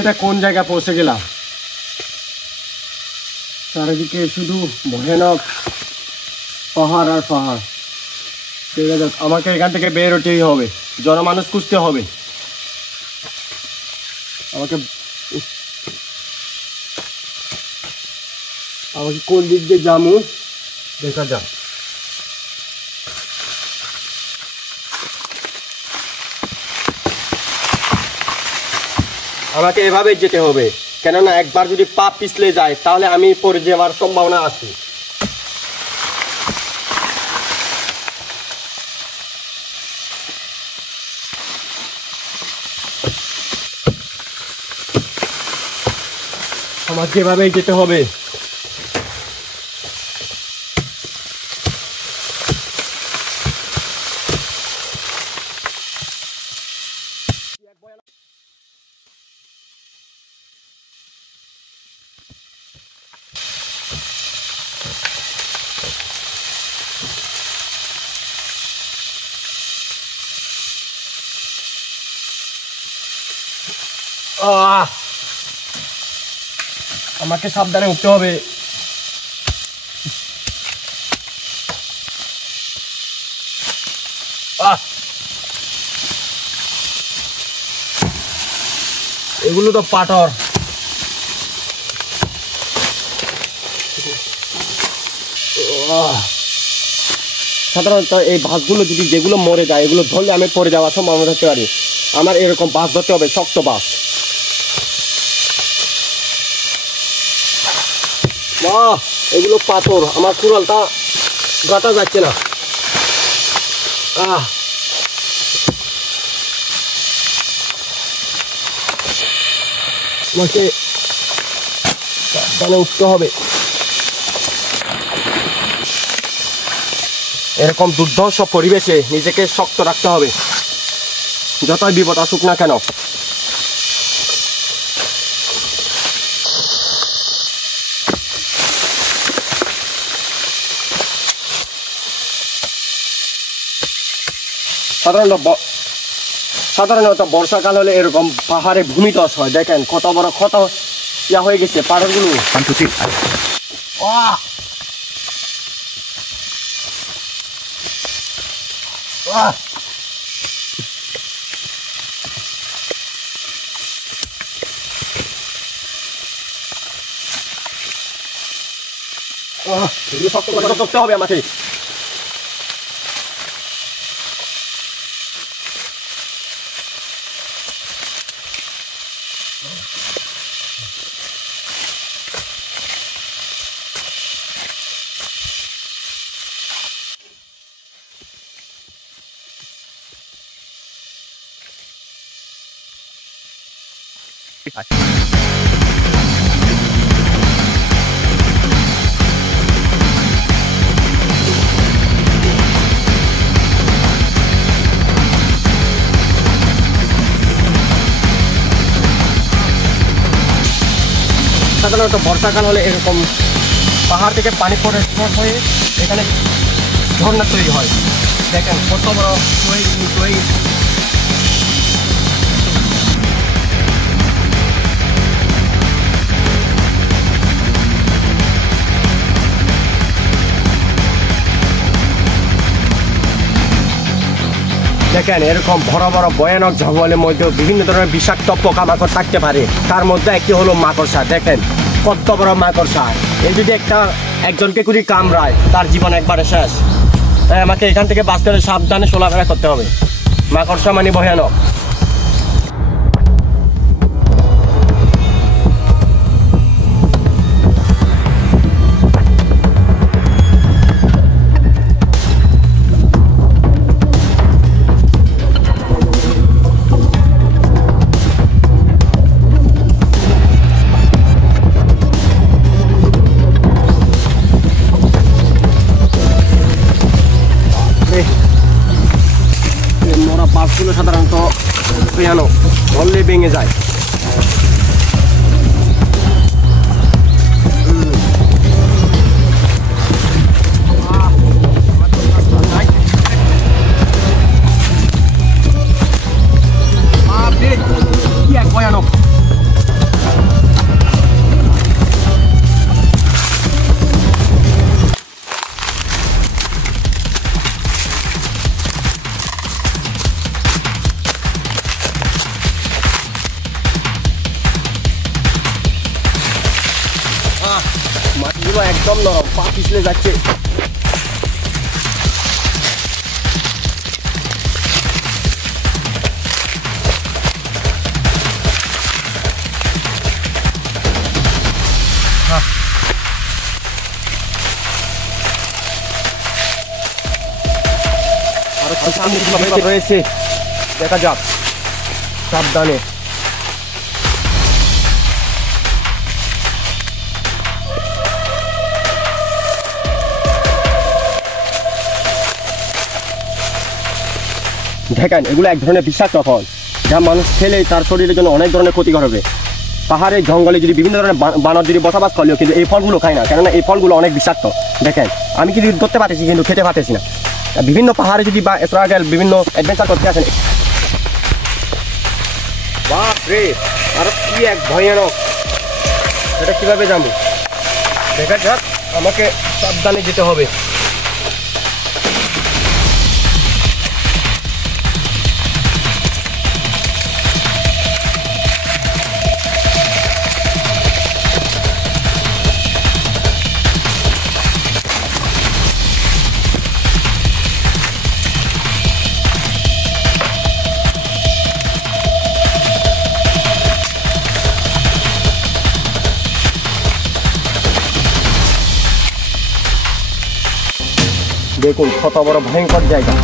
এটা কোন জায়গায় পৌঁছে গেলাম? চারিদিকে শুধু ভয়ানক পাহাড় আর পাহাড়। ঠিক আছে, আমাকে এখান থেকে বের হতেই হবে, জনমানুষ খুঁজতে হবে আমাকে। আমাকে কোন দিক দিয়ে যাবো দেখা যাক। আমাকে এভাবে যেতে হবে, কেননা একবার যদি পা পিছলে যায় তাহলে আমি পড়ে যাওয়ার সম্ভাবনা আছে। আমাকে এভাবেই যেতে হবে। আমাকে সাবধানে উঠতে হবে। এগুলো তো পাথর। সাধারণত এই বাঁশগুলো যদি যেগুলো মরে যায় এগুলো ধরলে আমি পড়ে যাওয়ার সম্ভাবনা থাকতে পারি। আমার এরকম বাঁশ ধরতে হবে, শক্ত বাঁশ। এগুলো পাথর, আমার কুড়ালটা গাঁটা যাচ্ছে না। আমাকে সাবধানে উঠতে হবে। এরকম দুর্ধর্ষ পরিবেশে নিজেকে শক্ত রাখতে হবে, যতই বিপদ আসুক না কেন। সাধারণত বর্ষাকাল হলে এরকম পাহাড়ে ভূমিধস হয়। দেখেন কত বড় ক্ষত ইয়া হয়ে গেছে পাহাড়গুলো। শক্ত কথা করতে হবে আমাকে। সাধারণত বর্ষাকাল হলে এরকম পাহাড় থেকে পানি পড়ে হয়ে এখানে ঝর্ণা তৈরি হয়। দেখেন কত বড় দেখেন এরকম বড় বড় ভয়ানক জঙ্গলের মধ্যেও বিভিন্ন ধরনের বিষাক্ত পোকামাকড় থাকতে পারে। তার মধ্যে একটি হলো মাকড়সা। দেখেন কত বড় মাকড়সা। এই যদি একজনকে করে কামড়ায় তার জীবন একবারে শেষ। তাই আমাকে এখান থেকে বাঁচতে হলে সাবধানে চলাফেরা করতে হবে। মাকড়সা মানে ভয়ানক। বাসগুলো সাধারণত পিয়ানো ধরলে ভেঙে যায়। ভয়ানক পাগুলো একদম নরম, পা পিছলে যাচ্ছে। আরো সামনে রয়েছে, দেখা যাক, সাবধানে। দেখেন এগুলো এক ধরনের বিষাক্ত ফল, যা মানুষ খেলে তার শরীরের জন্য অনেক ধরনের ক্ষতিকর হবে। পাহাড়ে জঙ্গলে যদি বিভিন্ন ধরনের বানর যদি বসবাস করলেও কিন্তু এই ফলগুলো খায় না, কেননা এই ফলগুলো অনেক বিষাক্ত। দেখেন আমি কিন্তু ধরতে পারতেছি কিন্তু খেতে পারতেছি না। বিভিন্ন পাহাড়ে যদি বা স্ট্রাগল বিভিন্ন অ্যাডভেঞ্চার করতে আসেন, বাপ রে, আরো কি এক ভয়ানক, এটা কিভাবে যাবো? দেখা যাক, আমাকে সাবধানে যেতে হবে। দেখুন কত বড় ভয়ঙ্কর জায়গা।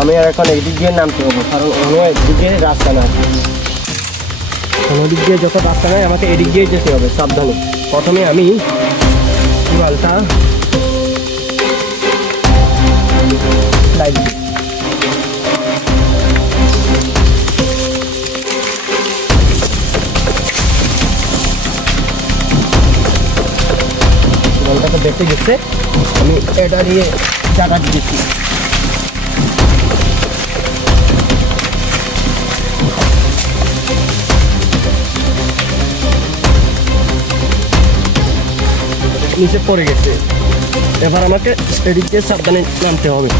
আমি আর এখন এদিক দিয়ে নামতে হবো, কারণ অন্য এদিক দিয়ে রাস্তা না, অন্যদিক দিয়ে যত রাস্তা নেই আমাকে এদিক দিয়ে যেতে হবে সাবধানে। প্রথমে আমি জলটা জলটাকে বেঁচে গেছে, আমি এটা দিয়ে জায়গা দিয়েছি। নিচে পড়ে গেছে, এবার আমাকে এদিক দিয়ে সাবধানে নামতে হবে।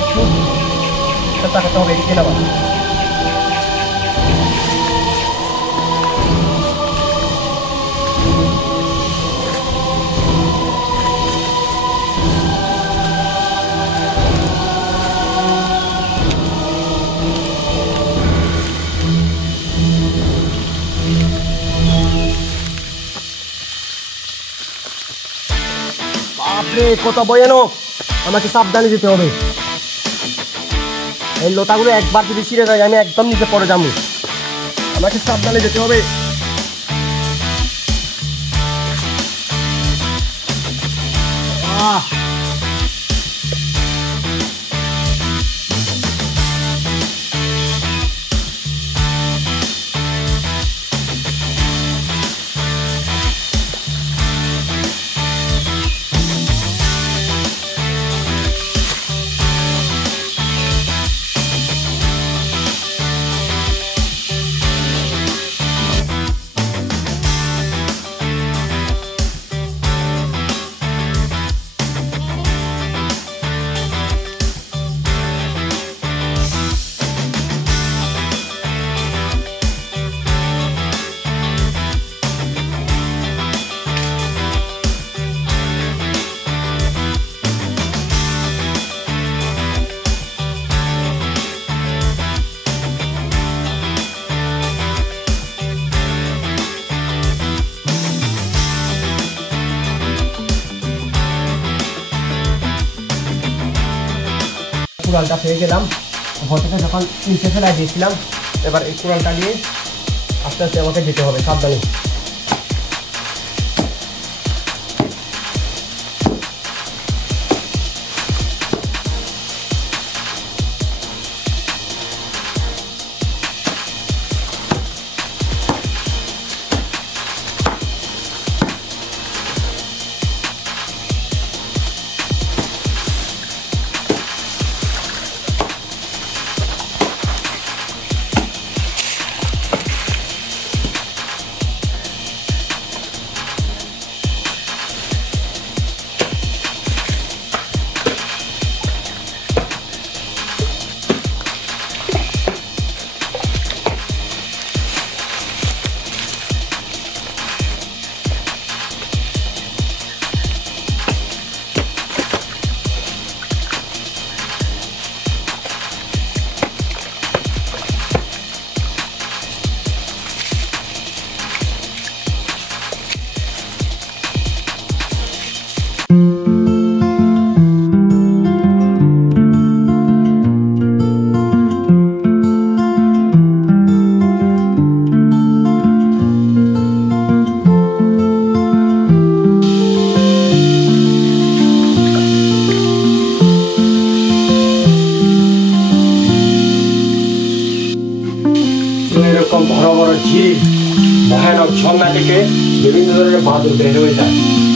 একটু তাকাতে হবে এদিকে নামা। বাপরে কত ভয়ানক, আমাকে সাবধানে যেতে হবে। এই লতাগুলো একবার যদি ছিঁড়ে যায় আমি একদম নিচে পড়ে যাবো, আমাকে সাবধানে যেতে হবে। কুড়ালটা পেয়ে গেলাম। ঘর থেকে যখন নিচে ফেলাই দিয়েছিলাম, এবার এই কুড়ালটা নিয়ে আস্তে আস্তে আমাকে যেতে হবে সাবধানে। এরকম বড় বড় ঝিল, ভয়ানক ঝর্ণা থেকে বিভিন্ন ধরনের বাদুড় বের হয়ে যায়,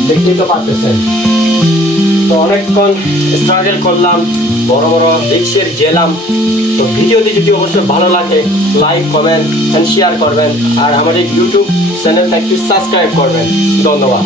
দেখতেই তো পারতেছেন। তো অনেকক্ষণ স্ট্রাগল করলাম, বড় বড় রিক্সের গেলাম। তো ভিডিওটি যদি অবশ্যই ভালো লাগে লাইক, কমেন্ট এন্ড শেয়ার করবেন, আর আমাদের ইউটিউব চ্যানেলটা একটু সাবস্ক্রাইব করবেন। ধন্যবাদ।